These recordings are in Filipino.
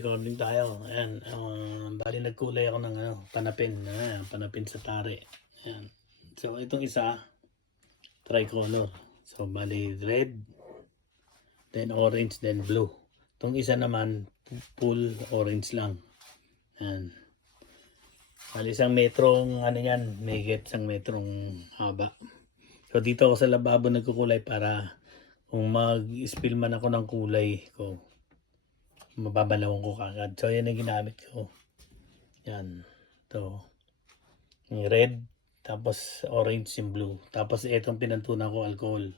Recording tayo. Ayan, bali nagkulay ako ng panapin. Ayan, panapin sa tare. Ayan. So, itong isa, tricolor. So, bali red, then orange, then blue. Itong isa naman, full orange lang. Ayan. Bali isang metrong, yan, may get isang metrong haba. So, dito ako sa lababo nagkukulay para kung mag-spill man ako ng kulay ko, mababalawan ko kagad. So, yan ang ginamit ko. Yan. Ito. Yung red. Tapos, orange yung blue. Tapos, itong pinantunan ko, alcohol.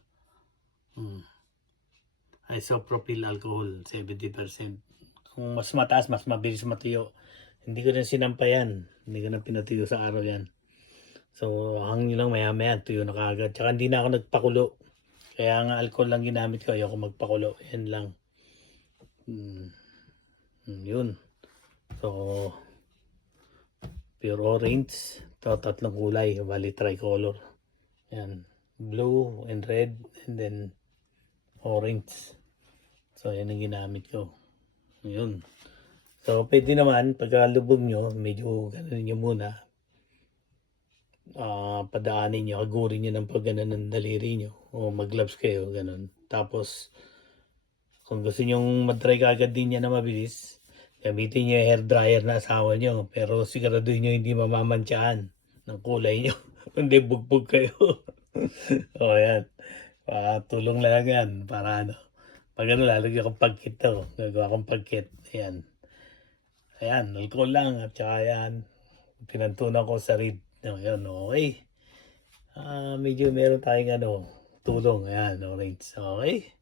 Isopropyl alcohol, 70%. Kung mas mataas, mas mabilis matuyo. Hindi ko rin sinampayan. Hindi ko na pinatuyo sa araw yan. So, hangin lang maya-maya, tuyo na kagad. Tsaka hindi na ako nagpakulo. Kaya nga alcohol lang ginamit ko. Ayoko magpakulo. Yan lang. Yun. So, pure orange. Ito, tatlong kulay. Bali, tricolor. Yan. Blue and red. And then, orange. So, yan ang ginamit ko. Yun. So, pwede naman, pagkalubog nyo, medyo gano'n nyo muna. Padaanin nyo, agurin nyo ng pagganan ng daliri nyo. O mag-gloves kayo, gano'n. Tapos, kung gusto nyo mag-try kagad din yan na mabilis, gamitin nyo yung hair dryer na asawa nyo. Pero siguraduhin nyo hindi mamamantsahan ng kulay nyo. Hindi bugbog kayo. O yan. Tulong lang yan. Para pag lalagyan akong pagkit to. Gagawa akong pagkit. Ayan. Ayan. Alcohol lang. At saka yan. Pinantunan ko sa reed. Ayan. Okay. Medyo meron tayong tulong. Ayan. Orange. Okay.